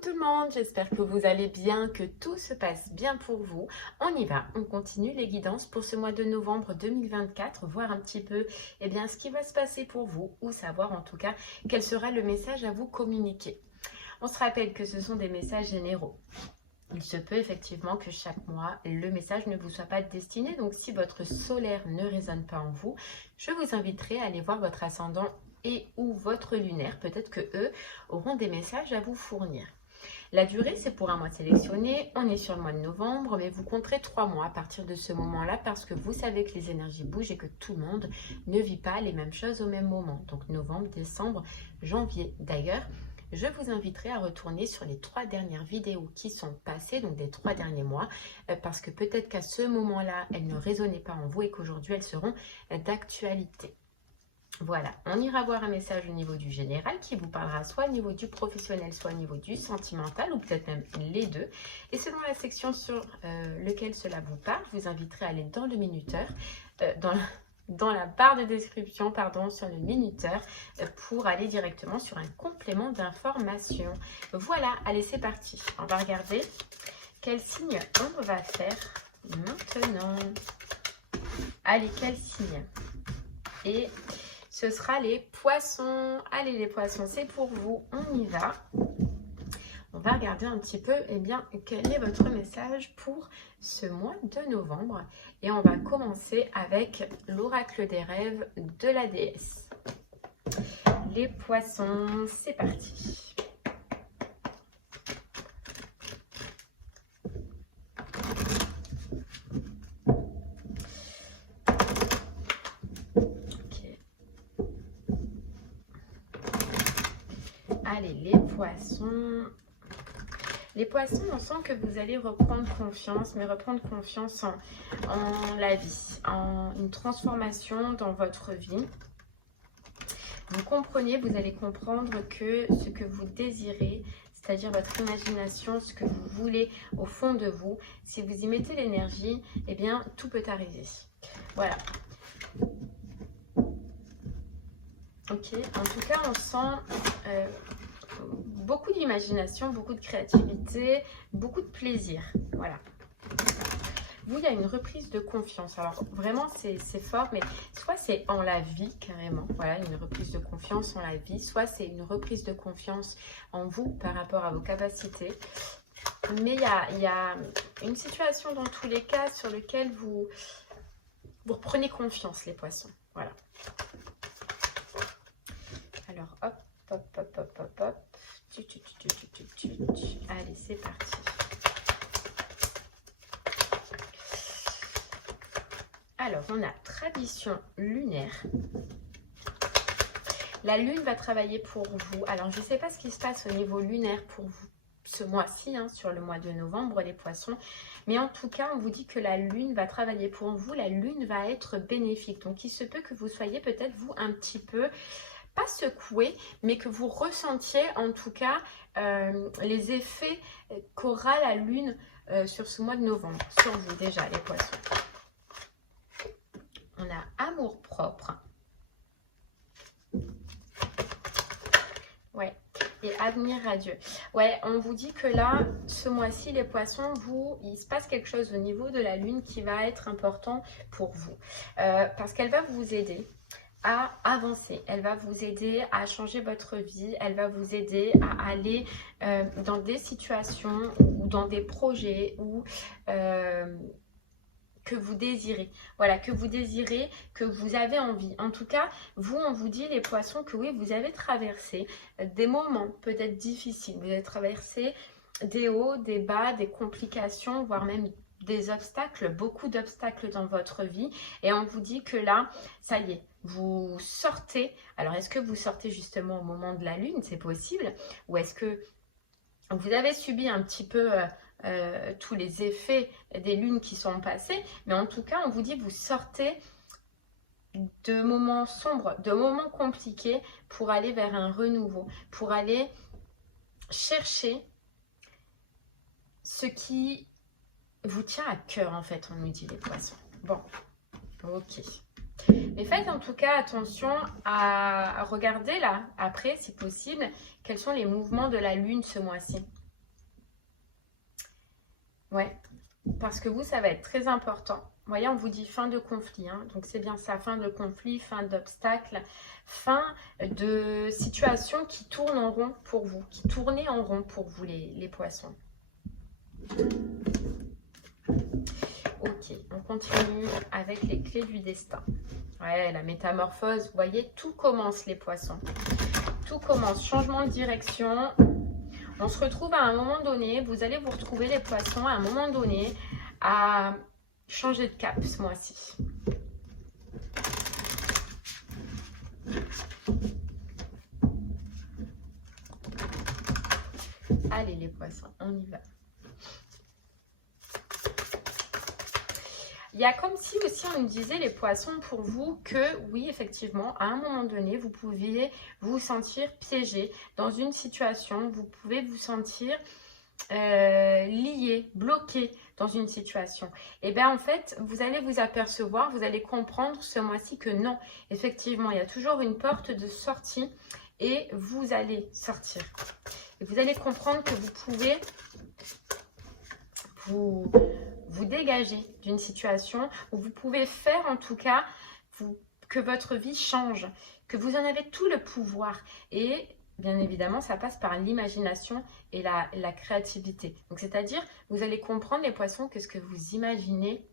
tout le monde, j'espère que vous allez bien, que tout se passe bien pour vous. On y va, on continue les guidances pour ce mois de novembre 2024, voir un petit peu ce qui va se passer pour vous ou savoir en tout cas quel sera le message à vous communiquer. On se rappelle que ce sont des messages généraux. Il se peut effectivement que chaque mois, le message ne vous soit pas destiné. Donc si votre solaire ne résonne pas en vous, je vous inviterai à aller voir votre ascendant et ou votre lunaire. Peut-être que eux auront des messages à vous fournir. La durée, c'est pour un mois sélectionné. On est sur le mois de novembre, mais vous compterez 3 mois à partir de ce moment-là parce que vous savez que les énergies bougent et que tout le monde ne vit pas les mêmes choses au même moment. Donc novembre, décembre, janvier. D'ailleurs, je vous inviterai à retourner sur les 3 dernières vidéos qui sont passées, donc des 3 derniers mois, parce que peut-être qu'à ce moment-là, elles ne résonnaient pas en vous et qu'aujourd'hui, elles seront d'actualité. Voilà, on ira voir un message au niveau du général qui vous parlera soit au niveau du professionnel, soit au niveau du sentimental, ou peut-être même les deux. Et selon la section sur laquelle cela vous parle, je vous inviterai à aller dans le minuteur, dans la barre de description, sur le minuteur, pour aller directement sur un complément d'information. Voilà, allez, c'est parti. On va regarder quel signe on va faire maintenant. Allez, quel signe? Et ce sera les poissons. Allez, les poissons, c'est pour vous. On y va. On va regarder un petit peu quel est votre message pour ce mois de novembre. Et on va commencer avec l'oracle des rêves de la déesse. Les poissons, c'est parti. Allez, les poissons. Les poissons, on sent que vous allez reprendre confiance, mais reprendre confiance en la vie, en une transformation dans votre vie. Vous comprenez, vous allez comprendre que ce que vous désirez, c'est-à-dire votre imagination, ce que vous voulez au fond de vous, si vous y mettez l'énergie, tout peut arriver. Voilà. Ok, en tout cas, on sent beaucoup d'imagination, beaucoup de créativité, beaucoup de plaisir. Voilà. Vous, il y a une reprise de confiance. Alors, vraiment, c'est fort, mais soit c'est en la vie, carrément. Voilà, une reprise de confiance en la vie. Soit c'est une reprise de confiance en vous par rapport à vos capacités. Mais il y a une situation dans tous les cas sur laquelle vous reprenez confiance, les poissons. Voilà. Alors, hop, hop, hop, hop, hop, hop. Allez, c'est parti. Alors, on a tradition lunaire. La lune va travailler pour vous. Alors, je ne sais pas ce qui se passe au niveau lunaire pour vous ce mois-ci, sur le mois de novembre, les poissons. Mais en tout cas, on vous dit que la lune va travailler pour vous. La lune va être bénéfique. Donc, il se peut que vous soyez peut-être, vous, un petit peu... pas secoué, mais que vous ressentiez en tout cas les effets qu'aura la lune sur ce mois de novembre, sur vous déjà les poissons. On a amour propre. Ouais, et avenir radieux. Ouais, on vous dit que là, ce mois-ci, les poissons, il se passe quelque chose au niveau de la lune qui va être important pour vous. Parce qu'elle va vous aider à avancer, elle va vous aider à changer votre vie, elle va vous aider à aller dans des situations ou dans des projets que vous désirez. Voilà, que vous désirez, que vous avez envie. En tout cas, vous, on vous dit, les poissons, que oui, vous avez traversé des moments peut-être difficiles. Vous avez traversé des hauts, des bas, des complications, voire même des obstacles, beaucoup d'obstacles dans votre vie. Et on vous dit que là, ça y est, vous sortez. Alors, est-ce que vous sortez justement au moment de la lune? C'est possible. Ou est-ce que vous avez subi un petit peu tous les effets des lunes qui sont passées? Mais en tout cas, on vous dit vous sortez de moments sombres, de moments compliqués pour aller vers un renouveau, pour aller chercher ce qui vous tient à cœur, en fait, on nous dit, les poissons. Bon, ok. Mais faites en tout cas attention à regarder là, après, si possible, quels sont les mouvements de la lune ce mois-ci. Ouais, parce que vous, ça va être très important. Vous voyez, on vous dit fin de conflit, hein. Donc c'est bien ça, fin de conflit, fin d'obstacle, fin de situation qui tourne en rond pour vous, qui tournait en rond pour vous les poissons. Ok, on continue avec les clés du destin. Ouais, la métamorphose, vous voyez, tout commence les poissons. Tout commence, changement de direction. On se retrouve à un moment donné, vous allez vous retrouver les poissons à un moment donné à changer de cap ce mois-ci. Allez les poissons, on y va. Il y a comme si aussi on nous disait les poissons pour vous que oui effectivement à un moment donné vous pouviez vous sentir piégé dans une situation, vous pouvez vous sentir lié, bloqué dans une situation. Et bien en fait vous allez vous apercevoir, vous allez comprendre ce mois-ci que non, effectivement il y a toujours une porte de sortie et vous allez sortir. Et vous allez comprendre que vous pouvez vous dégager d'une situation où vous pouvez faire en tout cas que votre vie change, que vous en avez tout le pouvoir. Et bien évidemment, ça passe par l'imagination et la créativité. Donc, c'est-à-dire, vous allez comprendre les poissons que ce que vous imaginez,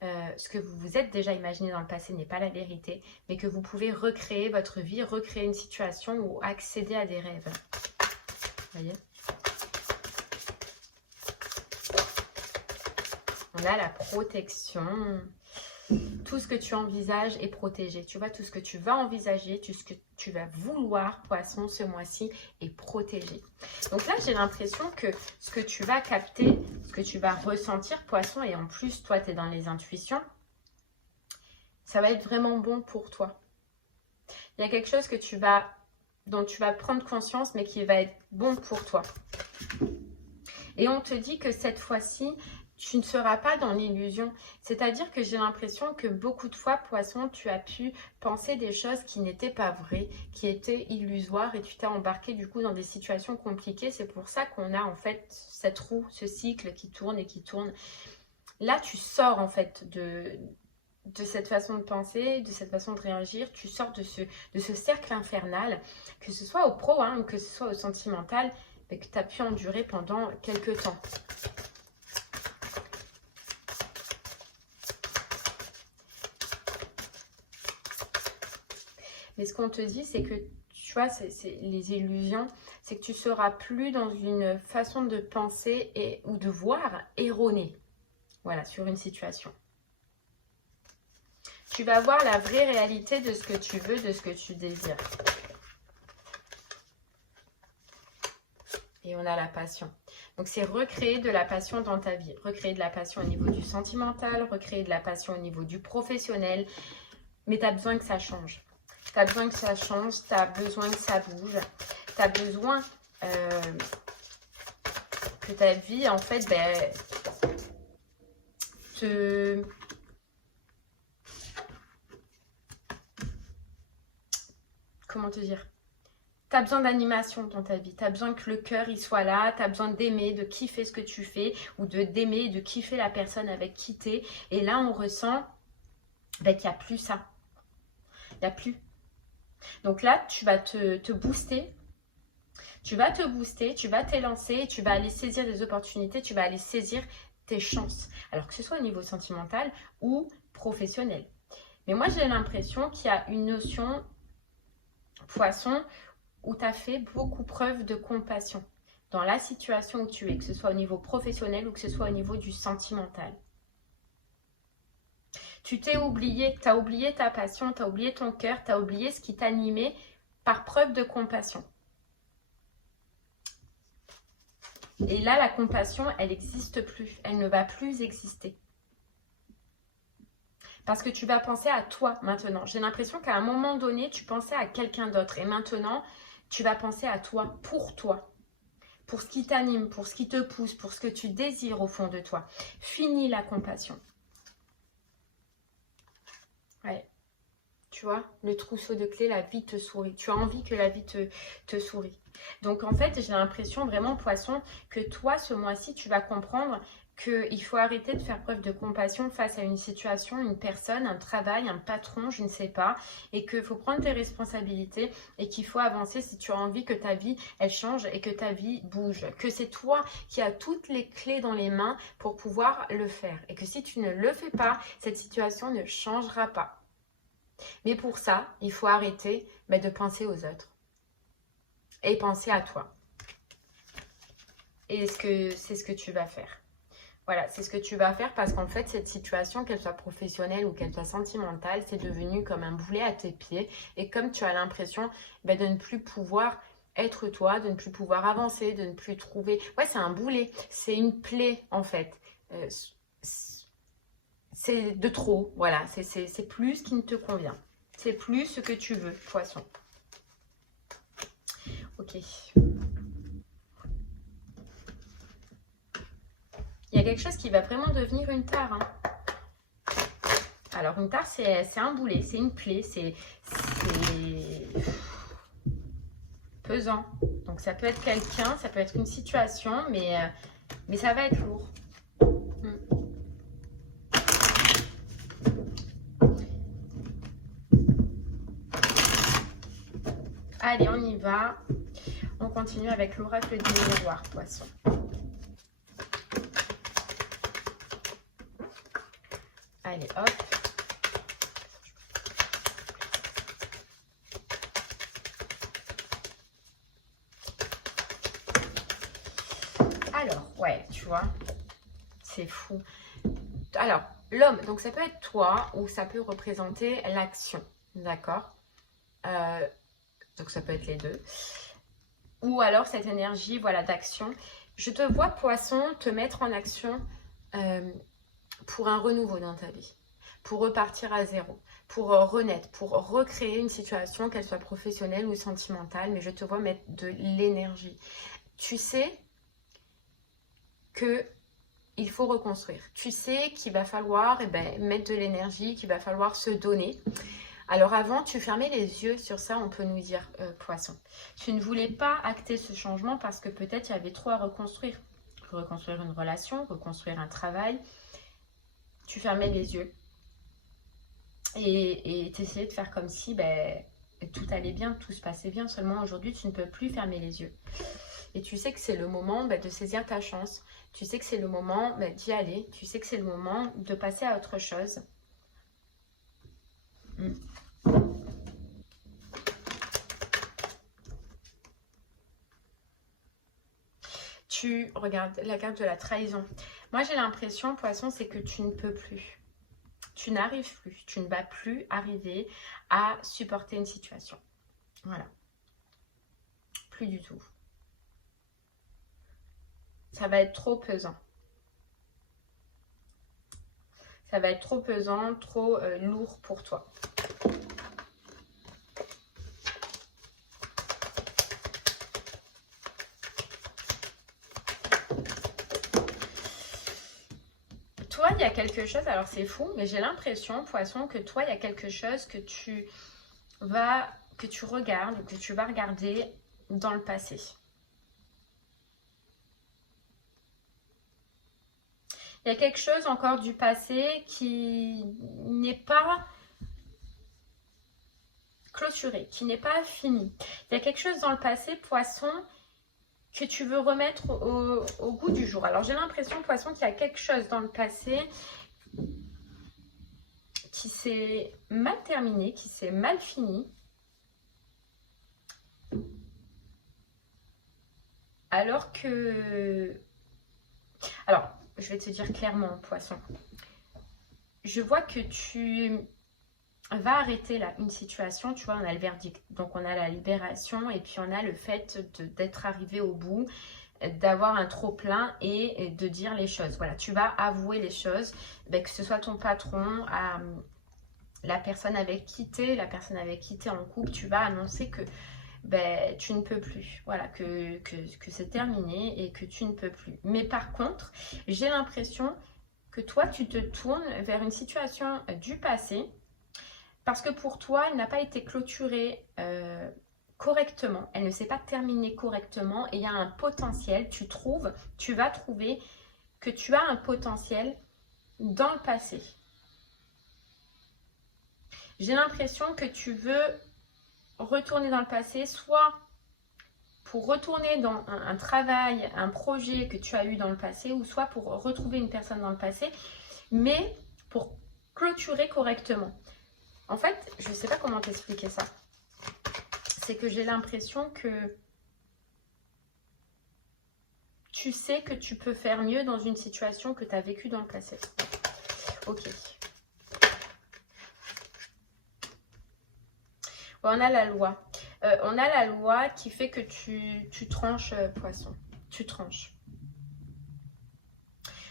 ce que vous vous êtes déjà imaginé dans le passé n'est pas la vérité, mais que vous pouvez recréer votre vie, recréer une situation ou accéder à des rêves. Vous voyez ? On a la protection. Tout ce que tu envisages est protégé. Tu vois, tout ce que tu vas envisager, tout ce que tu vas vouloir, poisson, ce mois-ci, est protégé. Donc là, j'ai l'impression que ce que tu vas capter, ce que tu vas ressentir, poisson, et en plus, toi, tu es dans les intuitions, ça va être vraiment bon pour toi. Il y a quelque chose dont tu vas prendre conscience, mais qui va être bon pour toi. Et on te dit que cette fois-ci, tu ne seras pas dans l'illusion. C'est-à-dire que j'ai l'impression que beaucoup de fois, poisson, tu as pu penser des choses qui n'étaient pas vraies, qui étaient illusoires et tu t'es embarqué du coup dans des situations compliquées. C'est pour ça qu'on a en fait cette roue, ce cycle qui tourne et qui tourne. Là, tu sors en fait de cette façon de penser, de cette façon de réagir. Tu sors de ce cercle infernal, que ce soit au pro ou que ce soit au sentimental, mais que tu as pu endurer pendant quelques temps. Mais ce qu'on te dit, c'est que, tu vois, c'est les illusions, c'est que tu ne seras plus dans une façon de penser ou de voir erronée. Voilà, sur une situation. Tu vas voir la vraie réalité de ce que tu veux, de ce que tu désires. Et on a la passion. Donc, c'est recréer de la passion dans ta vie. Recréer de la passion au niveau du sentimental, recréer de la passion au niveau du professionnel. Mais tu as besoin que ça change. Tu as besoin que ça change, tu as besoin que ça bouge, tu as besoin que ta vie, en fait, comment te dire? Tu as besoin d'animation dans ta vie, tu as besoin que le cœur il soit là, tu as besoin d'aimer, de kiffer ce que tu fais ou d'aimer, de kiffer la personne avec qui tu es. Et là, on ressent qu'il n'y a plus ça. Il n'y a plus. Donc là, tu vas te booster. Tu vas te booster, tu vas t'élancer, tu vas aller saisir des opportunités, tu vas aller saisir tes chances. Alors que ce soit au niveau sentimental ou professionnel. Mais moi, j'ai l'impression qu'il y a une notion poisson où tu as fait beaucoup preuve de compassion dans la situation où tu es, que ce soit au niveau professionnel ou que ce soit au niveau du sentimental. Tu t'es oublié, tu as oublié ta passion, tu as oublié ton cœur, tu as oublié ce qui t'animait par preuve de compassion. Et là, la compassion, elle n'existe plus, elle ne va plus exister. Parce que tu vas penser à toi maintenant. J'ai l'impression qu'à un moment donné, tu pensais à quelqu'un d'autre. Et maintenant, tu vas penser à toi, pour ce qui t'anime, pour ce qui te pousse, pour ce que tu désires au fond de toi. Finis la compassion. Ouais. Tu vois, le trousseau de clés, la vie te sourit. Tu as envie que la vie te sourit. Donc en fait, j'ai l'impression vraiment, poisson, que toi, ce mois-ci, tu vas comprendre qu'il faut arrêter de faire preuve de compassion face à une situation, une personne, un travail, un patron, je ne sais pas, et qu'il faut prendre tes responsabilités et qu'il faut avancer si tu as envie que ta vie, elle change et que ta vie bouge, que c'est toi qui as toutes les clés dans les mains pour pouvoir le faire et que si tu ne le fais pas, cette situation ne changera pas. Mais pour ça, il faut arrêter de penser aux autres et penser à toi. Et c'est ce que tu vas faire. Voilà, c'est ce que tu vas faire parce qu'en fait, cette situation, qu'elle soit professionnelle ou qu'elle soit sentimentale, c'est devenu comme un boulet à tes pieds. Et comme tu as l'impression de ne plus pouvoir être toi, de ne plus pouvoir avancer, de ne plus trouver... Ouais, c'est un boulet, c'est une plaie en fait. C'est de trop, voilà, c'est plus ce qui ne te convient. C'est plus ce que tu veux, poisson. Ok. Il y a quelque chose qui va vraiment devenir une tare. Hein. Alors, une tare, c'est un boulet, c'est une plaie, c'est pesant. Donc, ça peut être quelqu'un, ça peut être une situation, mais ça va être lourd. Allez, on y va. On continue avec l'oracle du miroir, poisson. Allez, hop. Alors, ouais, tu vois, c'est fou. Alors, l'homme, donc ça peut être toi ou ça peut représenter l'action, d'accord? Donc ça peut être les deux. Ou alors cette énergie, voilà, d'action. Je te vois, poisson, te mettre en action pour un renouveau dans ta vie, pour repartir à zéro, pour renaître, pour recréer une situation, qu'elle soit professionnelle ou sentimentale, mais je te vois mettre de l'énergie. Tu sais que il faut reconstruire. Tu sais qu'il va falloir mettre de l'énergie, qu'il va falloir se donner. Alors avant, tu fermais les yeux sur ça, on peut nous dire, poisson. Tu ne voulais pas acter ce changement parce que peut-être il y avait trop à reconstruire. Reconstruire une relation, reconstruire un travail. Tu fermais les yeux. Et tu essayais de faire comme si tout allait bien, tout se passait bien. Seulement aujourd'hui, tu ne peux plus fermer les yeux. Et tu sais que c'est le moment de saisir ta chance. Tu sais que c'est le moment d'y aller. Tu sais que c'est le moment de passer à autre chose. Tu regardes la carte de la trahison. Moi, j'ai l'impression, poisson, c'est que tu ne peux plus. Tu n'arrives plus. Tu ne vas plus arriver à supporter une situation. Voilà. Plus du tout. Ça va être trop pesant. Ça va être trop pesant, trop lourd pour toi. Toi, il y a quelque chose, alors c'est fou, mais j'ai l'impression, poisson, que toi, il y a quelque chose que tu regardes, que tu vas regarder dans le passé. Il y a quelque chose encore du passé qui n'est pas clôturé, qui n'est pas fini. Il y a quelque chose dans le passé, poisson, que tu veux remettre au goût du jour. Alors, j'ai l'impression, poisson, qu'il y a quelque chose dans le passé qui s'est mal terminé, qui s'est mal fini. Alors que... Alors, je vais te dire clairement, poisson. Je vois que tu vas arrêter là une situation. Tu vois, on a le verdict. Donc, on a la libération et puis on a le fait d'être arrivé au bout, d'avoir un trop-plein et de dire les choses. Voilà, tu vas avouer les choses, que ce soit ton patron, la personne avec qui tu es, la personne avec qui tu es en couple, tu vas annoncer que tu ne peux plus, voilà, que c'est terminé et que tu ne peux plus. Mais par contre, j'ai l'impression que toi, tu te tournes vers une situation du passé parce que pour toi, elle n'a pas été clôturée correctement, elle ne s'est pas terminée correctement et il y a un potentiel, tu vas trouver que tu as un potentiel dans le passé. J'ai l'impression que tu veux retourner dans le passé, soit pour retourner dans un travail, un projet que tu as eu dans le passé, ou soit pour retrouver une personne dans le passé, mais pour clôturer correctement. En fait, je ne sais pas comment t'expliquer ça. C'est que j'ai l'impression que tu sais que tu peux faire mieux dans une situation que tu as vécue dans le passé. Ok. On a la loi. On a la loi qui fait que tu tranches, poisson. Tu tranches.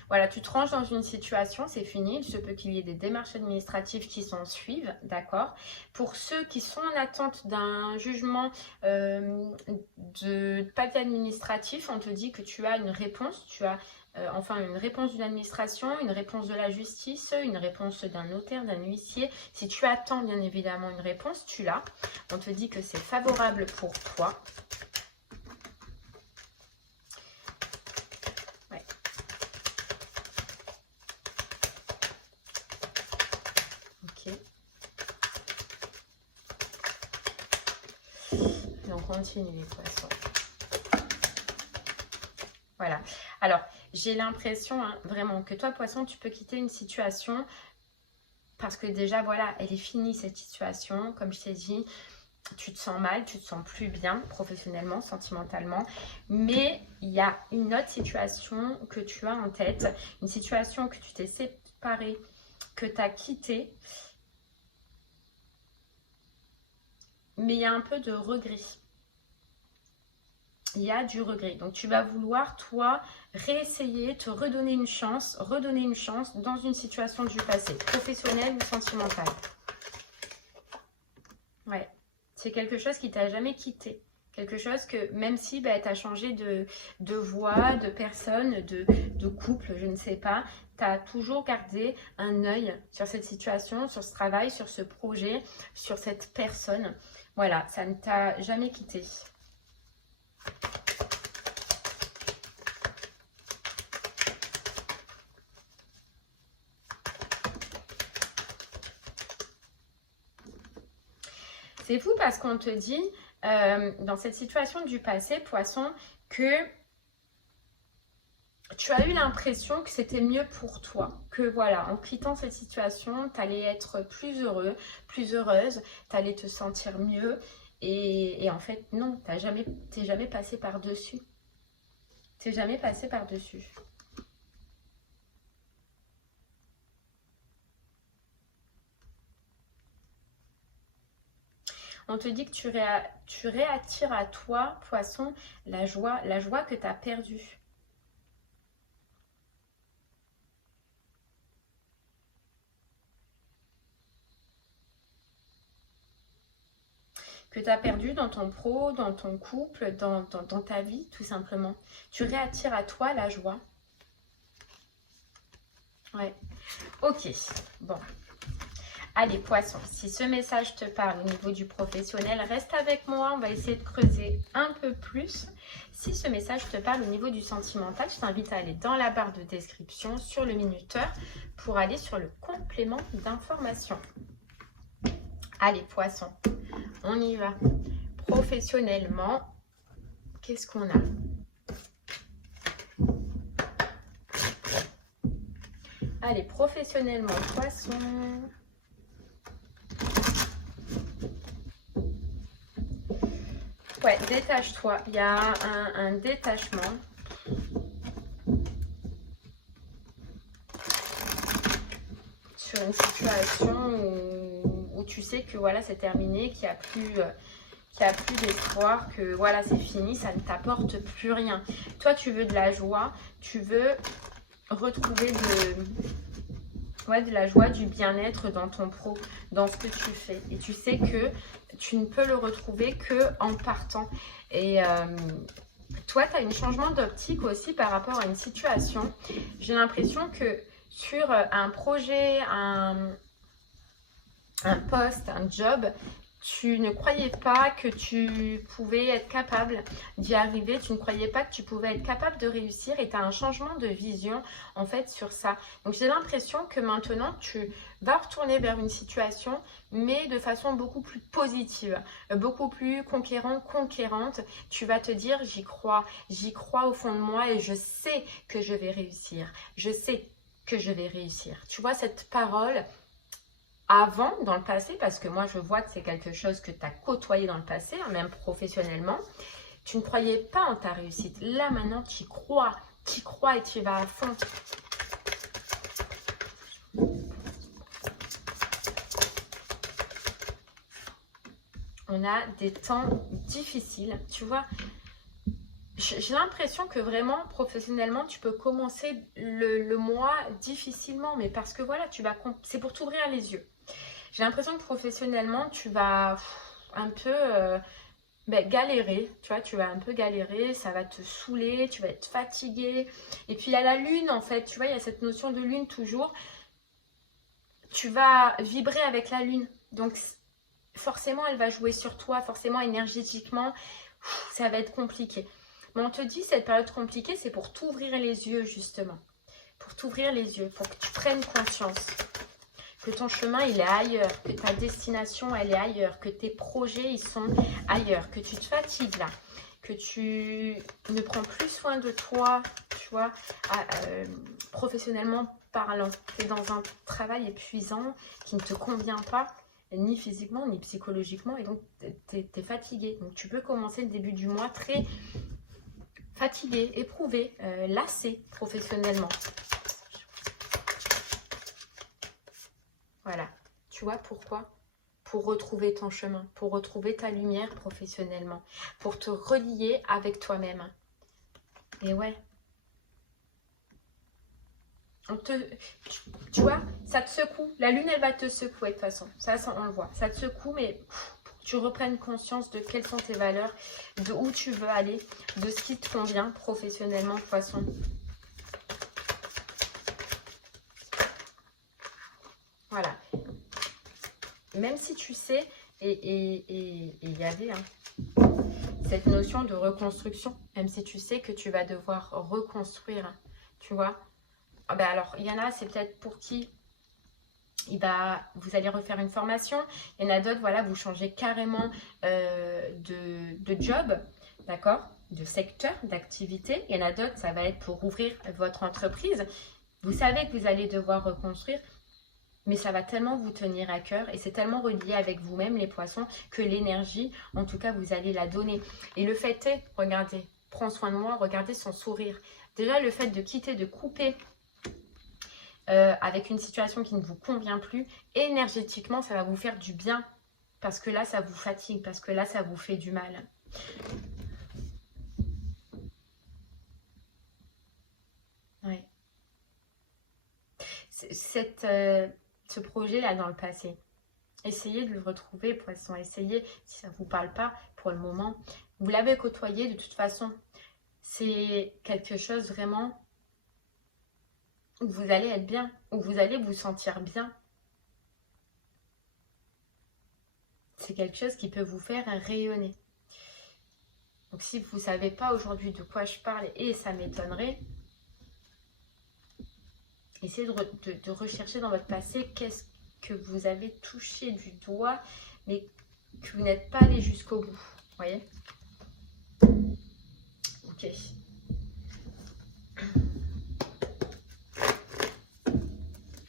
Voilà, tu tranches dans une situation, c'est fini. Il se peut qu'il y ait des démarches administratives qui s'en suivent, d'accord. Pour ceux qui sont en attente d'un jugement de papier administratif, on te dit que tu as une réponse. Tu as enfin une réponse d'une administration, une réponse de la justice, une réponse d'un notaire, d'un huissier. Si tu attends bien évidemment une réponse, tu l'as. On te dit que c'est favorable pour toi. Ouais. Ok. Et on continue les poissons. Voilà. Alors, j'ai l'impression vraiment que toi, poisson, tu peux quitter une situation parce que déjà, voilà, elle est finie cette situation. Comme je t'ai dit, tu te sens mal, tu te sens plus bien professionnellement, sentimentalement. Mais il y a une autre situation que tu as en tête, une situation que tu t'es séparé, que tu as quitté. Mais il y a un peu de regret. Il y a du regret. Donc, tu vas vouloir, toi, réessayer, te redonner une chance dans une situation du passé, professionnelle ou sentimentale. Ouais, c'est quelque chose qui t'a jamais quitté. Quelque chose que, même si tu as changé de voie, de personne, de couple, je ne sais pas, tu as toujours gardé un œil sur cette situation, sur ce travail, sur ce projet, sur cette personne. Voilà, ça ne t'a jamais quitté. C'est fou parce qu'on te dit, dans cette situation du passé, poisson, que tu as eu l'impression que c'était mieux pour toi. Que voilà, en quittant cette situation, tu allais être plus heureux, plus heureuse, tu allais te sentir mieux. Et en fait, non, t'es jamais passé par-dessus. T'es jamais passé par-dessus. On te dit que tu réattires à toi, poisson, la joie que tu as perdue. Que tu as perdu dans ton pro, dans ton couple, dans ta vie, tout simplement. Tu réattires à toi la joie. Ouais. Ok. Bon. Allez, poisson, si ce message te parle au niveau du professionnel, reste avec moi. On va essayer de creuser un peu plus. Si ce message te parle au niveau du sentimental, je t'invite à aller dans la barre de description sur le minuteur pour aller sur le complément d'information. Allez, poisson, on y va. Professionnellement, qu'est-ce qu'on a? Allez, professionnellement, poisson. Ouais, détache-toi. Il y a un détachement. Sur une situation où tu sais que voilà, c'est terminé, qu'il n'y a plus d'espoir, que voilà, c'est fini, ça ne t'apporte plus rien. Toi, tu veux de la joie, tu veux retrouver de la joie, du bien-être dans ton pro, dans ce que tu fais. Et tu sais que tu ne peux le retrouver que en partant. Et toi, tu as un changement d'optique aussi par rapport à une situation. J'ai l'impression que sur un projet, un poste, un job, Tu ne croyais pas que tu pouvais être capable d'y arriver, tu ne croyais pas que tu pouvais être capable de réussir et tu as un changement de vision en fait sur ça. Donc j'ai l'impression que maintenant tu vas retourner vers une situation mais de façon beaucoup plus positive, beaucoup plus conquérante. Tu vas te dire j'y crois au fond de moi et je sais que je vais réussir, je sais que je vais réussir. Tu vois cette parole avant, dans le passé, parce que moi je vois que c'est quelque chose que tu as côtoyé dans le passé, hein, même professionnellement, tu ne croyais pas en ta réussite. Là maintenant tu y crois et tu y vas à fond. On a des temps difficiles, tu vois. J'ai l'impression que vraiment, professionnellement, tu peux commencer le mois difficilement, mais parce que voilà, c'est pour t'ouvrir les yeux. J'ai l'impression que professionnellement, tu vas un peu galérer, tu vois, tu vas un peu galérer, ça va te saouler, tu vas être fatigué. Et puis il y a la lune en fait, tu vois, il y a cette notion de lune toujours. Tu vas vibrer avec la lune, donc forcément elle va jouer sur toi, forcément énergétiquement, ça va être compliqué. Mais on te dit, cette période compliquée, c'est pour t'ouvrir les yeux justement, pour t'ouvrir les yeux, pour que tu prennes conscience que ton chemin il est ailleurs, que ta destination elle est ailleurs, que tes projets ils sont ailleurs, que tu te fatigues là, que tu ne prends plus soin de toi, tu vois, professionnellement parlant. Tu es dans un travail épuisant qui ne te convient pas, ni physiquement ni psychologiquement, et donc tu es fatigué. Donc tu peux commencer le début du mois très fatigué, éprouvé, lassé professionnellement. Voilà, tu vois pourquoi? Pour retrouver ton chemin, pour retrouver ta lumière professionnellement, pour te relier avec toi-même. Et ouais, tu vois, ça te secoue. La lune, elle va te secouer de toute façon. Ça, on le voit. Ça te secoue, mais pour que tu reprennes conscience de quelles sont tes valeurs, de où tu veux aller, de ce qui te convient professionnellement de toute façon. Voilà. Même si tu sais, et il y avait cette notion de reconstruction, même si tu sais que tu vas devoir reconstruire, tu vois. Ah ben alors, il y en a, c'est peut-être pour qui vous allez refaire une formation. Il y en a d'autres, voilà, vous changez carrément de job, d'accord, de secteur, d'activité. Il y en a d'autres, ça va être pour ouvrir votre entreprise. Vous savez que vous allez devoir reconstruire. Mais ça va tellement vous tenir à cœur et c'est tellement relié avec vous-même les poissons que l'énergie, en tout cas, vous allez la donner. Et le fait est, regardez, prends soin de moi, regardez son sourire. Déjà, le fait de quitter, de couper avec une situation qui ne vous convient plus, énergétiquement, ça va vous faire du bien. Parce que là, ça vous fatigue, parce que là, ça vous fait du mal. Ouais. Ce projet-là dans le passé, essayez de le retrouver, poisson. Essayez, si ça ne vous parle pas pour le moment. Vous l'avez côtoyé de toute façon. C'est quelque chose vraiment où vous allez être bien, où vous allez vous sentir bien. C'est quelque chose qui peut vous faire rayonner. Donc si vous ne savez pas aujourd'hui de quoi je parle, et ça m'étonnerait, essayez de rechercher dans votre passé qu'est-ce que vous avez touché du doigt, mais que vous n'êtes pas allé jusqu'au bout. Vous voyez? Ok.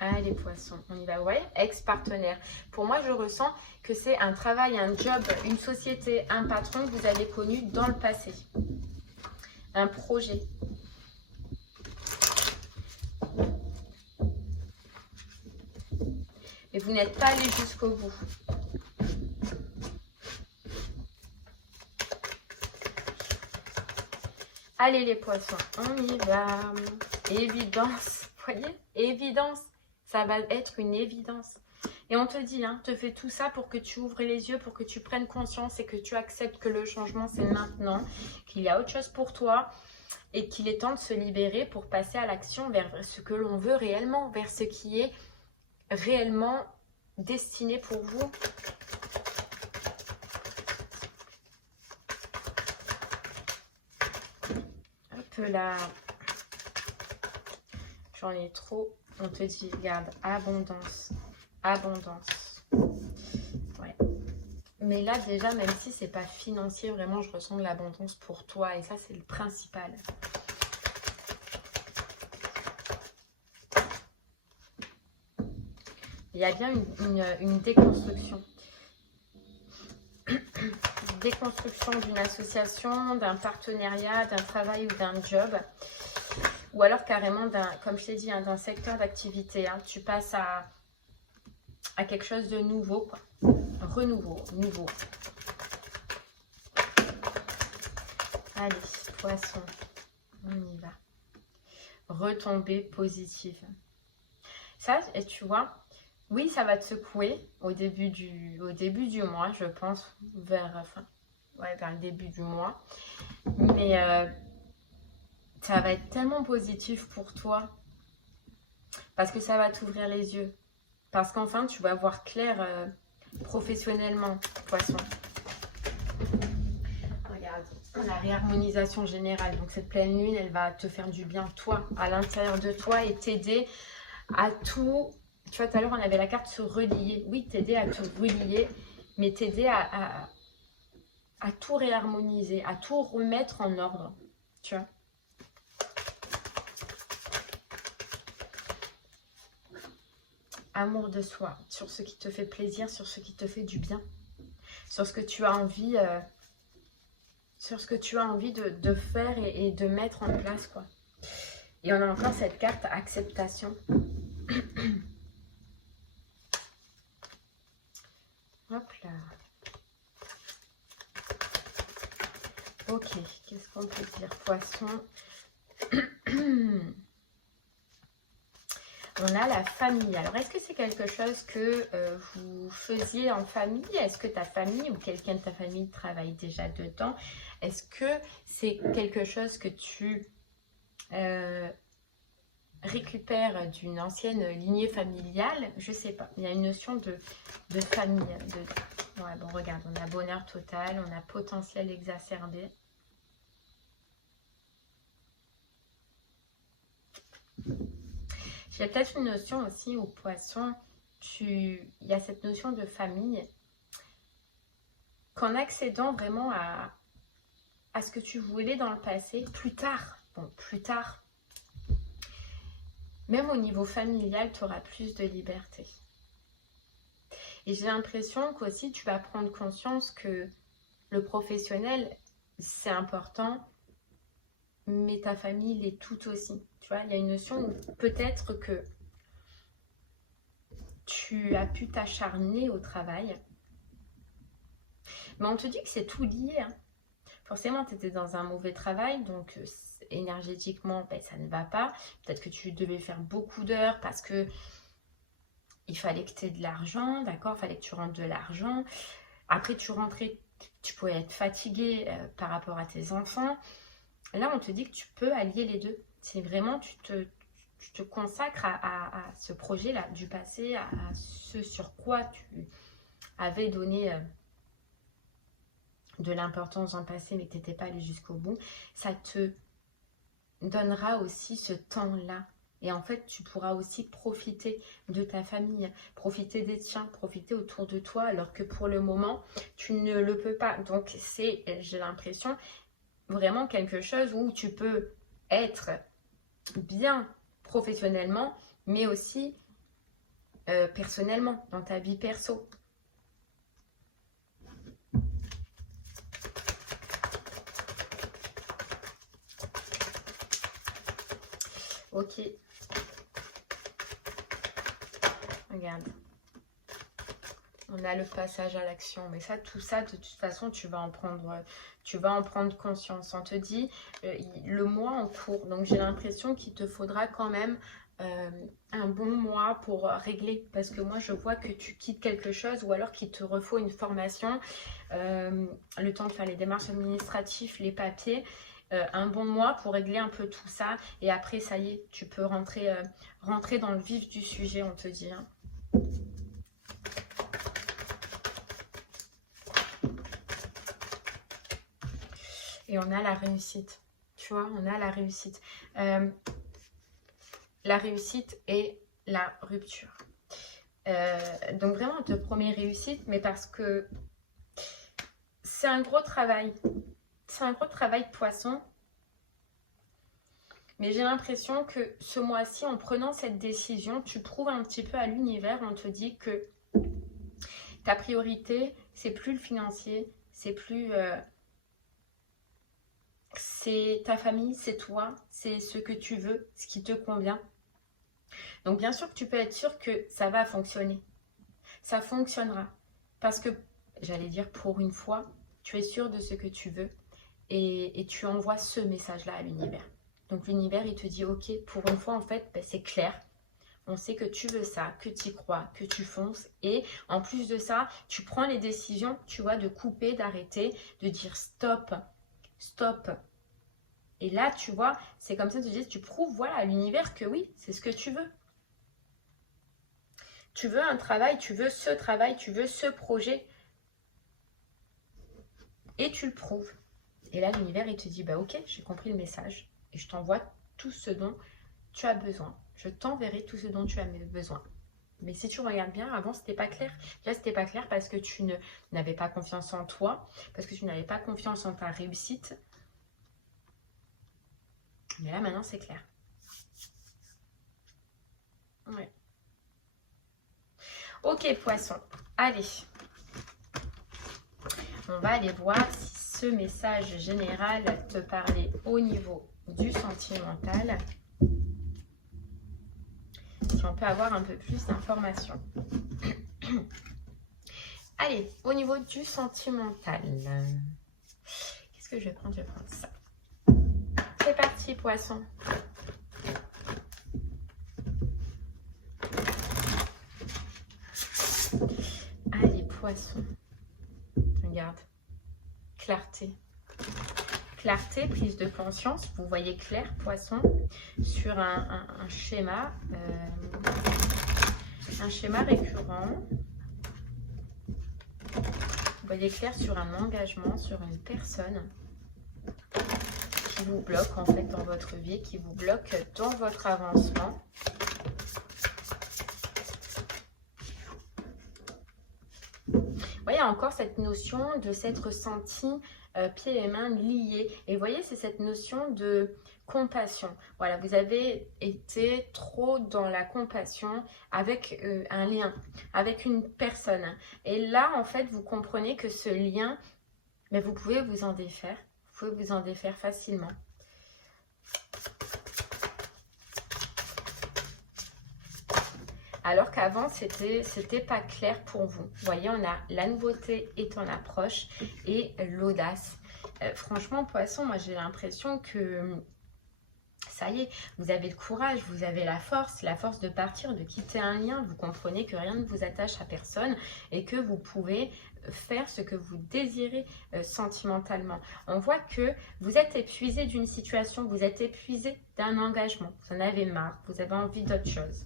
Ah, les poissons, on y va. Vous voyez? Ex-partenaire. Pour moi, je ressens que c'est un travail, un job, une société, un patron que vous avez connu dans le passé. Un projet. Et vous n'êtes pas allé jusqu'au bout. Allez les poissons, on y va. Évidence, vous voyez? Évidence, ça va être une évidence. Et on te dit, te fais tout ça pour que tu ouvres les yeux, pour que tu prennes conscience et que tu acceptes que le changement c'est maintenant, qu'il y a autre chose pour toi et qu'il est temps de se libérer pour passer à l'action vers ce que l'on veut réellement, vers ce qui est réellement destiné pour vous. peux la... J'en ai trop. On te dit, regarde, abondance. Abondance. Ouais. Mais là, déjà, même si c'est pas financier, vraiment, je ressens de l'abondance pour toi. Et ça, c'est le principal. Il y a bien une déconstruction. Déconstruction d'une association, d'un partenariat, d'un travail ou d'un job. Ou alors carrément, comme je t'ai dit, d'un secteur d'activité. Hein. Tu passes à quelque chose de nouveau, quoi. Renouveau, nouveau. Allez, poisson, on y va. Retombée positive. Ça, et tu vois, oui, ça va te secouer au début du mois, je pense, vers le début du mois. Mais ça va être tellement positif pour toi parce que ça va t'ouvrir les yeux. Parce qu'enfin, tu vas voir clair professionnellement, poisson. Regarde, la réharmonisation générale. Donc, cette pleine lune, elle va te faire du bien, toi, à l'intérieur de toi et t'aider à tout... Tu vois, tout à l'heure, on avait la carte se relier. Oui, t'aider à te relier, mais t'aider à tout réharmoniser, à tout remettre en ordre. Tu vois. Amour de soi, sur ce qui te fait plaisir, sur ce qui te fait du bien, sur ce que tu as envie, de faire et de mettre en place, quoi. Et on a encore cette carte acceptation. Hop là. Ok, qu'est-ce qu'on peut dire, poisson? On a la famille. Alors, est-ce que c'est quelque chose que vous faisiez en famille? Est-ce que ta famille ou quelqu'un de ta famille travaille déjà dedans? Est-ce que c'est quelque chose que tu récupères d'une ancienne lignée familiale? Je ne sais pas. Il y a une notion de famille dedans. Ouais, bon, regarde, on a bonheur total, on a potentiel exacerbé. J'ai peut-être une notion aussi au poisson, il y a cette notion de famille, qu'en accédant vraiment à ce que tu voulais dans le passé, plus tard, même au niveau familial, tu auras plus de liberté. Et j'ai l'impression qu'aussi tu vas prendre conscience que le professionnel, c'est important, mais ta famille l'est tout aussi. Tu vois, il y a une notion où peut-être que tu as pu t'acharner au travail, mais on te dit que c'est tout lié. Hein. Forcément, tu étais dans un mauvais travail, donc énergétiquement, ben, ça ne va pas. Peut-être que tu devais faire beaucoup d'heures parce que il fallait que tu aies de l'argent, d'accord? Il fallait que tu rentres de l'argent. Après, tu rentrais, tu pouvais être fatigué par rapport à tes enfants. Là, on te dit que tu peux allier les deux. C'est vraiment, tu te consacres à ce projet-là du passé, à ce sur quoi tu avais donné de l'importance dans le passé, mais que tu n'étais pas allé jusqu'au bout. Ça te donnera aussi ce temps-là. Et en fait, tu pourras aussi profiter de ta famille, profiter des tiens, profiter autour de toi, alors que pour le moment, tu ne le peux pas. Donc, c'est, j'ai l'impression, vraiment quelque chose où tu peux être bien professionnellement, mais aussi personnellement, dans ta vie perso. Ok. Regarde. On a le passage à l'action. Mais ça, tout ça, de toute façon, tu vas en prendre conscience. On te dit le mois en cours. Donc, j'ai l'impression qu'il te faudra quand même un bon mois pour régler. Parce que moi, je vois que tu quittes quelque chose ou alors qu'il te refaut une formation. Le temps de faire les démarches administratives, les papiers. Un bon mois pour régler un peu tout ça. Et après, ça y est, tu peux rentrer dans le vif du sujet, on te dit. Hein. Et on a la réussite. tu vois, on a la réussite. La réussite et la rupture. Donc vraiment, on te promet réussite, mais parce que c'est un gros travail. C'est un gros travail poisson. Mais j'ai l'impression que ce mois-ci, en prenant cette décision, tu prouves un petit peu à l'univers, on te dit que ta priorité, c'est plus le financier, c'est plus... c'est ta famille, c'est toi, c'est ce que tu veux, ce qui te convient. Donc bien sûr que tu peux être sûr que ça va fonctionner. Ça fonctionnera. Parce que, j'allais dire pour une fois, tu es sûr de ce que tu veux et tu envoies ce message-là à l'univers. Donc l'univers, il te dit, ok, pour une fois, en fait, ben, c'est clair. On sait que tu veux ça, que tu y crois, que tu fonces. Et en plus de ça, tu prends les décisions, tu vois, de couper, d'arrêter, de dire stop, stop. Et là, tu vois, c'est comme ça que tu prouves, voilà, à l'univers que oui, c'est ce que tu veux. Tu veux un travail, tu veux ce projet. Et tu le prouves. Et là, l'univers, il te dit, bah ok, j'ai compris le message. Et je t'envoie tout ce dont tu as besoin. Je t'enverrai tout ce dont tu as besoin. Mais si tu regardes bien, avant, c'était pas clair. Déjà, c'était pas clair parce que tu n'avais pas confiance en toi, parce que tu n'avais pas confiance en ta réussite. Mais là, maintenant, c'est clair. Ouais. Ok, poisson. Allez. On va aller voir si ce message général te parlait au niveau du sentimental. Si on peut avoir un peu plus d'informations. Allez, au niveau du sentimental. Qu'est-ce que je vais prendre? Je vais prendre ça. C'est parti, poisson. Allez, poisson. Regarde. Clarté. Clarté, prise de conscience. Vous voyez clair, poisson, sur un schéma. Un schéma récurrent. Vous voyez clair sur un engagement, sur une personne qui vous bloque en fait dans votre vie, qui vous bloque dans votre avancement. Vous voyez encore cette notion de s'être senti pieds et mains liés. Et vous voyez, c'est cette notion de compassion. Voilà, vous avez été trop dans la compassion avec un lien, avec une personne. Et là, en fait, vous comprenez que ce lien, mais vous pouvez vous en défaire. Vous pouvez vous en défaire facilement. Alors qu'avant, c'était pas clair pour vous. Vous voyez, on a la nouveauté est en approche et l'audace. Franchement, poisson, moi j'ai l'impression que ça y est, vous avez le courage, vous avez la force de partir, de quitter un lien. Vous comprenez que rien ne vous attache à personne et que vous pouvez faire ce que vous désirez sentimentalement. On voit que vous êtes épuisé d'une situation, vous êtes épuisé d'un engagement. Vous en avez marre, vous avez envie d'autre chose.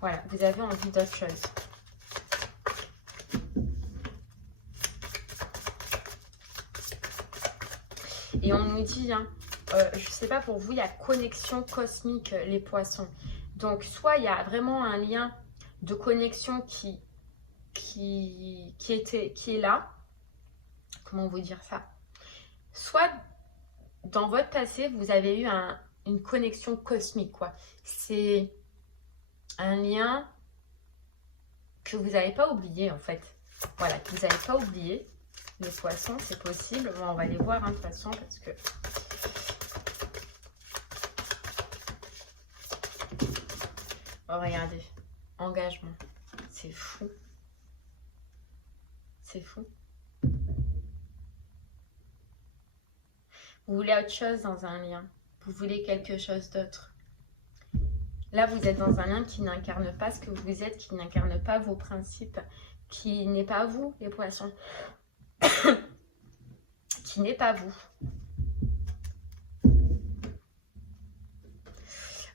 Voilà, vous avez envie d'autre chose. Et on nous dit, hein, je ne sais pas pour vous, il y a connexion cosmique, les poissons. Donc, soit il y a vraiment un lien de connexion qui est là. Comment vous dire ça? Soit dans votre passé, vous avez eu une connexion cosmique, quoi. C'est un lien que vous n'avez pas oublié, en fait. Voilà, que vous n'avez pas oublié. Les poissons, c'est possible. Bon, on va les voir, hein, de toute façon, parce que... Oh, regardez. Engagement. C'est fou. C'est fou. Vous voulez autre chose dans un lien. Vous voulez quelque chose d'autre. Là, vous êtes dans un lien qui n'incarne pas ce que vous êtes, qui n'incarne pas vos principes, qui n'est pas vous, les poissons. Qui n'est pas vous.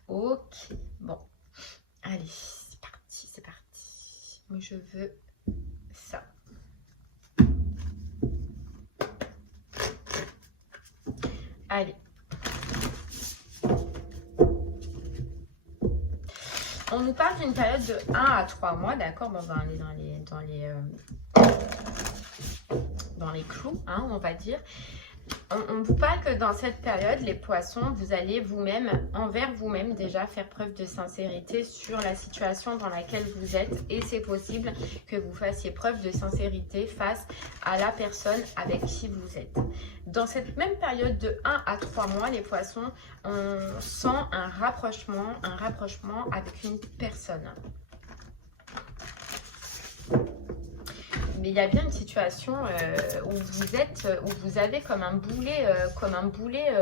Ok, bon. Allez, c'est parti, c'est parti. Moi, je veux ça. Allez. On nous parle d'une période de 1 à 3 mois, d'accord? Bon, dans les clous, hein, on va dire. On vous parle que dans cette période, les poissons, vous allez vous-même, envers vous-même déjà, faire preuve de sincérité sur la situation dans laquelle vous êtes. Et c'est possible que vous fassiez preuve de sincérité face à la personne avec qui vous êtes. Dans cette même période de 1 à 3 mois, les poissons, on sent un rapprochement avec une personne. Mais il y a bien une situation où vous avez comme un boulet,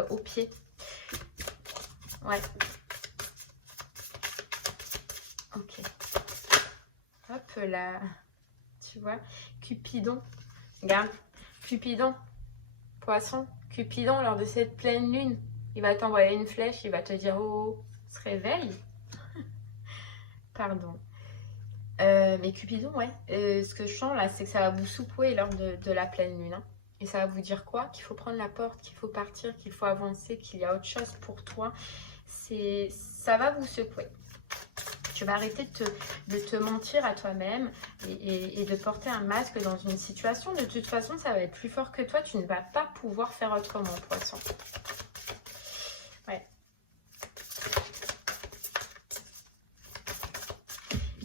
au pied. Ouais. Ok. Hop là. Tu vois, Cupidon. Regarde, Cupidon. Poisson. Cupidon, lors de cette pleine lune, il va t'envoyer une flèche, il va te dire, oh, se réveille. Pardon. Mais Cupidon, ouais. Ce que je sens là, c'est que ça va vous secouer lors de la pleine lune. Hein. Et ça va vous dire quoi? Qu'il faut prendre la porte, qu'il faut partir, qu'il faut avancer, qu'il y a autre chose pour toi. Ça va vous secouer. Tu vas arrêter de te mentir à toi-même et de porter un masque dans une situation. De toute façon, ça va être plus fort que toi. Tu ne vas pas pouvoir faire autrement, poisson. Ouais.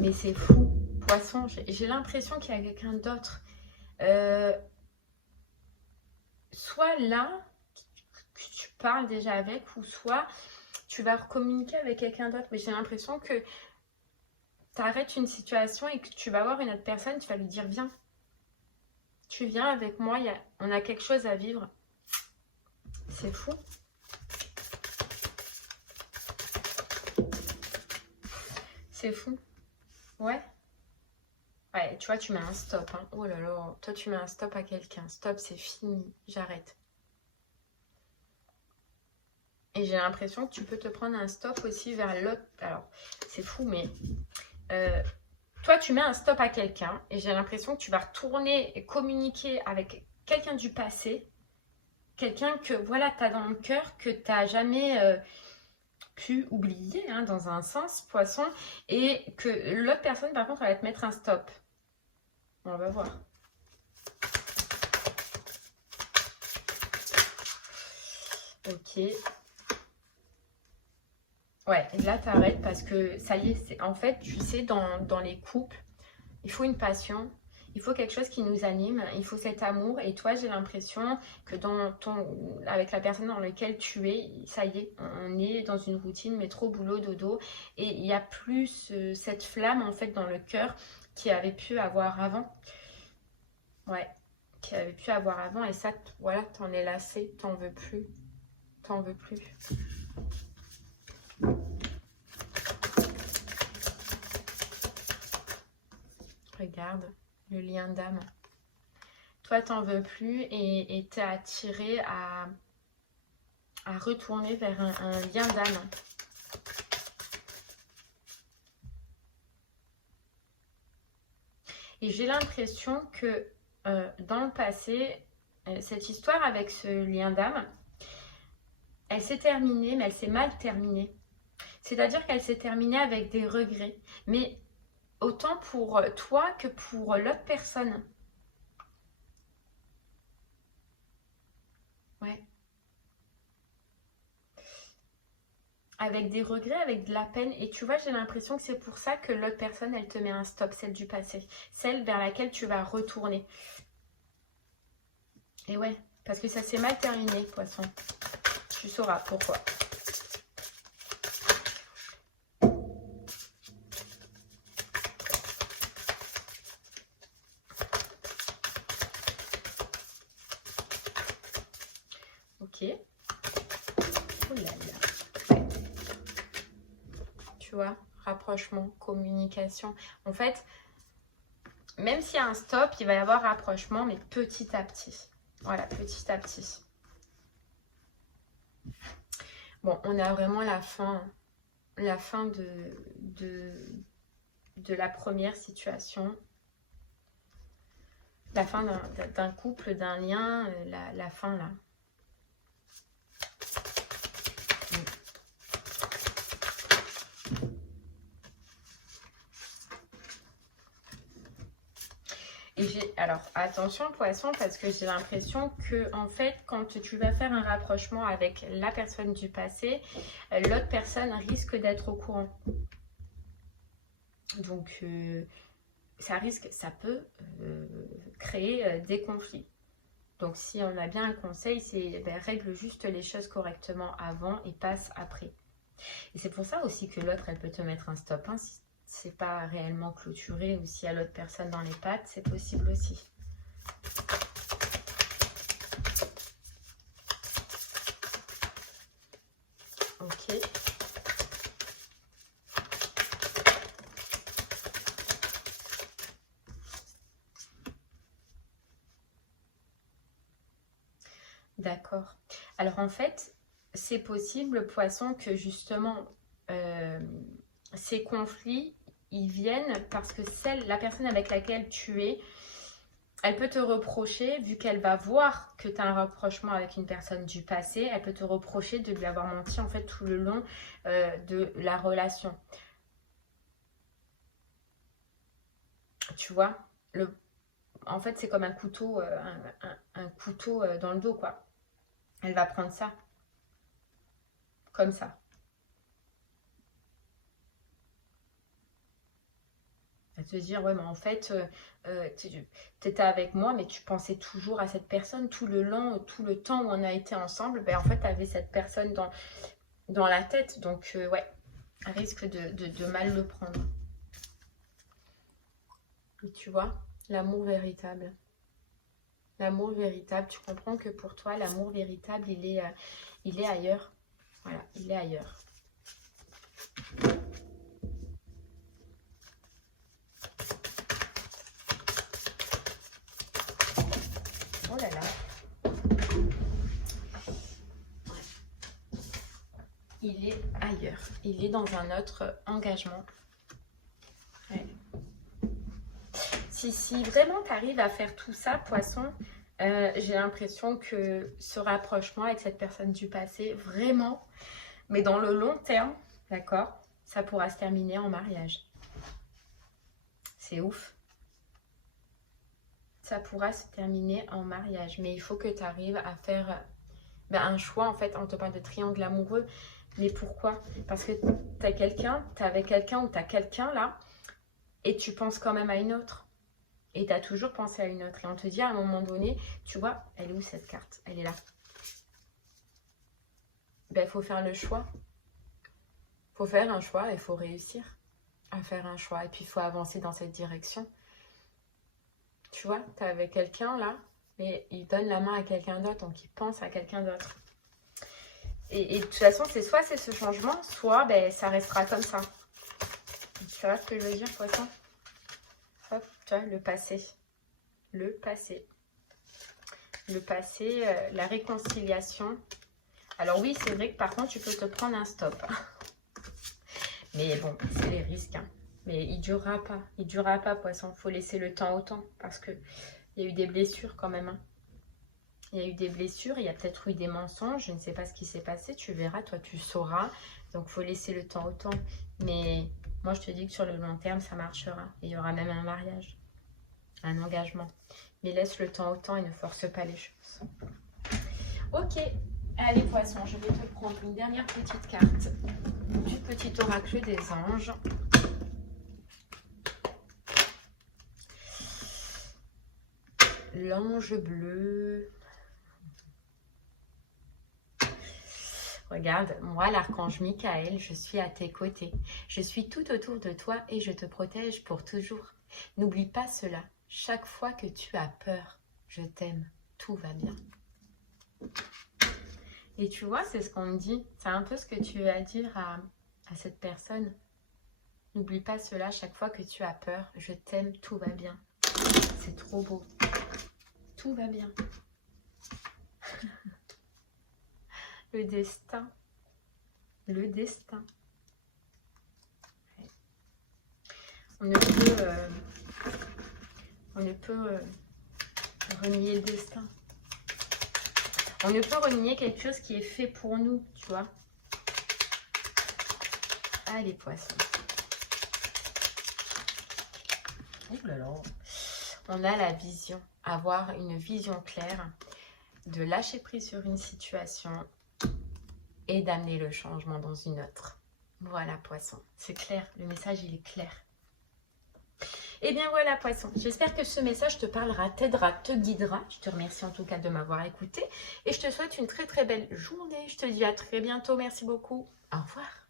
Mais c'est fou, poisson. J'ai l'impression qu'il y a quelqu'un d'autre. Soit là, que tu parles déjà avec, ou soit tu vas recommuniquer avec quelqu'un d'autre. Mais j'ai l'impression que tu arrêtes une situation et que tu vas voir une autre personne, tu vas lui dire, viens. Tu viens avec moi, on a quelque chose à vivre. C'est fou. C'est fou. Ouais. Ouais, tu vois, tu mets un stop. Hein. Oh là là, toi, tu mets un stop à quelqu'un. Stop, c'est fini. J'arrête. Et j'ai l'impression que tu peux te prendre un stop aussi vers l'autre. Alors, c'est fou, mais... toi, tu mets un stop à quelqu'un. Et j'ai l'impression que tu vas retourner et communiquer avec quelqu'un du passé. Quelqu'un que, voilà, tu as dans le cœur, que tu n'as jamais... pu oublier, hein, dans un sens, poisson, et que l'autre personne, par contre, elle va te mettre un stop. On va voir. Ok. Ouais, et là, t'arrêtes parce que ça y est, en fait, tu sais, dans les couples, il faut une passion. Il faut quelque chose qui nous anime, il faut cet amour. Et toi, j'ai l'impression que avec la personne dans laquelle tu es, ça y est, on est dans une routine, métro, boulot, dodo. Et il n'y a plus cette flamme, en fait, dans le cœur qu'il avait pu avoir avant. Ouais, qu'il avait pu avoir avant. Et ça, voilà, t'en es lassé, t'en veux plus. T'en veux plus. Regarde. Le lien d'âme. Toi, t'en veux plus et t'es attiré à retourner vers un lien d'âme. Et j'ai l'impression que dans le passé, cette histoire avec ce lien d'âme, elle s'est terminée, mais elle s'est mal terminée. C'est-à-dire qu'elle s'est terminée avec des regrets. Mais autant pour toi que pour l'autre personne. Ouais. Avec des regrets, avec de la peine. Et tu vois, j'ai l'impression que c'est pour ça que l'autre personne, elle te met un stop, celle du passé. Celle vers laquelle tu vas retourner. Et ouais, parce que ça s'est mal terminé, poisson. Tu sauras pourquoi. Ok. Oh là là. Tu vois, rapprochement, communication. En fait, même s'il y a un stop, il va y avoir rapprochement, mais petit à petit. Voilà, petit à petit. Bon, on a vraiment la fin de la première situation. La fin d'un couple, d'un lien, la fin là. Alors, attention poisson, parce que j'ai l'impression que, en fait, quand tu vas faire un rapprochement avec la personne du passé, l'autre personne risque d'être au courant. Donc, ça peut créer des conflits. Donc, si on a bien un conseil, c'est règle juste les choses correctement avant et passe après. Et c'est pour ça aussi que l'autre, elle peut te mettre un stop. Hein, si c'est pas réellement clôturé ou s'il y a l'autre personne dans les pattes, c'est possible aussi. Ok. D'accord. Alors en fait, c'est possible, poisson, que justement ces conflits, ils viennent parce que la personne avec laquelle tu es, elle peut te reprocher, vu qu'elle va voir que tu as un rapprochement avec une personne du passé, elle peut te reprocher de lui avoir menti en fait tout le long de la relation. Tu vois, en fait c'est comme un couteau, un couteau dans le dos quoi. Elle va prendre ça, comme ça. À te dire, ouais, mais en fait, tu étais avec moi, mais tu pensais toujours à cette personne tout le long, tout le temps où on a été ensemble. Ben, en fait, tu avais cette personne dans la tête. Donc, ouais, risque de mal le prendre. Et tu vois, l'amour véritable. L'amour véritable, tu comprends que pour toi, l'amour véritable, il est ailleurs. Voilà, il est ailleurs. Oh là là. Il est ailleurs. Il est dans un autre engagement. Ouais. Si vraiment tu arrives à faire tout ça, poisson, j'ai l'impression que ce rapprochement avec cette personne du passé, vraiment, mais dans le long terme, d'accord, ça pourra se terminer en mariage. C'est ouf. Ça pourra se terminer en mariage. Mais il faut que tu arrives à faire un choix. En fait, on te parle de triangle amoureux. Mais pourquoi? Parce que tu as quelqu'un, tu es avec quelqu'un ou tu as quelqu'un là, et tu penses quand même à une autre. Et tu as toujours pensé à une autre. Et on te dit à un moment donné, tu vois, elle est où cette carte? Elle est là. Ben, il faut faire le choix. Il faut faire un choix et il faut réussir à faire un choix. Et puis, il faut avancer dans cette direction. Tu vois, tu es avec quelqu'un là, mais il donne la main à quelqu'un d'autre, donc il pense à quelqu'un d'autre. Et de toute façon, c'est soit c'est ce changement, soit ben, ça restera comme ça. Tu vois ce que je veux dire, poisson? Hop, tu vois, le passé. Le passé. Le passé, la réconciliation. Alors oui, c'est vrai que par contre, tu peux te prendre un stop. Mais bon, c'est les risques. Hein. Mais il ne durera pas. Il ne durera pas, poisson. Il faut laisser le temps au temps. Parce qu'il y a eu des blessures quand même. Hein. Il y a eu des blessures. Il y a peut-être eu des mensonges. Je ne sais pas ce qui s'est passé. Tu verras. Toi, tu sauras. Donc, il faut laisser le temps au temps. Mais moi, je te dis que sur le long terme, ça marchera. Et il y aura même un mariage. Un engagement. Mais laisse le temps au temps et ne force pas les choses. Ok. Allez, poisson, je vais te prendre une dernière petite carte du petit oracle des anges. L'ange bleu. Regarde, moi, l'archange Michael, je suis à tes côtés. Je suis tout autour de toi et je te protège pour toujours. N'oublie pas cela. Chaque fois que tu as peur, je t'aime. Tout va bien. Et tu vois, c'est ce qu'on me dit. C'est un peu ce que tu vas dire à cette personne. N'oublie pas cela, chaque fois que tu as peur, je t'aime, tout va bien. C'est trop beau. Tout va bien. Le destin. Le destin. On ne peut renier le destin. On ne peut renier quelque chose qui est fait pour nous, tu vois. Ah, les poissons. Oh là là. on a la vision, avoir une vision claire, de lâcher prise sur une situation et d'amener le changement dans une autre. Voilà, Poisson, c'est clair, le message il est clair. Et bien voilà, Poisson, j'espère que ce message te parlera, t'aidera, te guidera. Je te remercie en tout cas de m'avoir écouté et je te souhaite une très très belle journée. Je te dis à très bientôt, merci beaucoup, au revoir.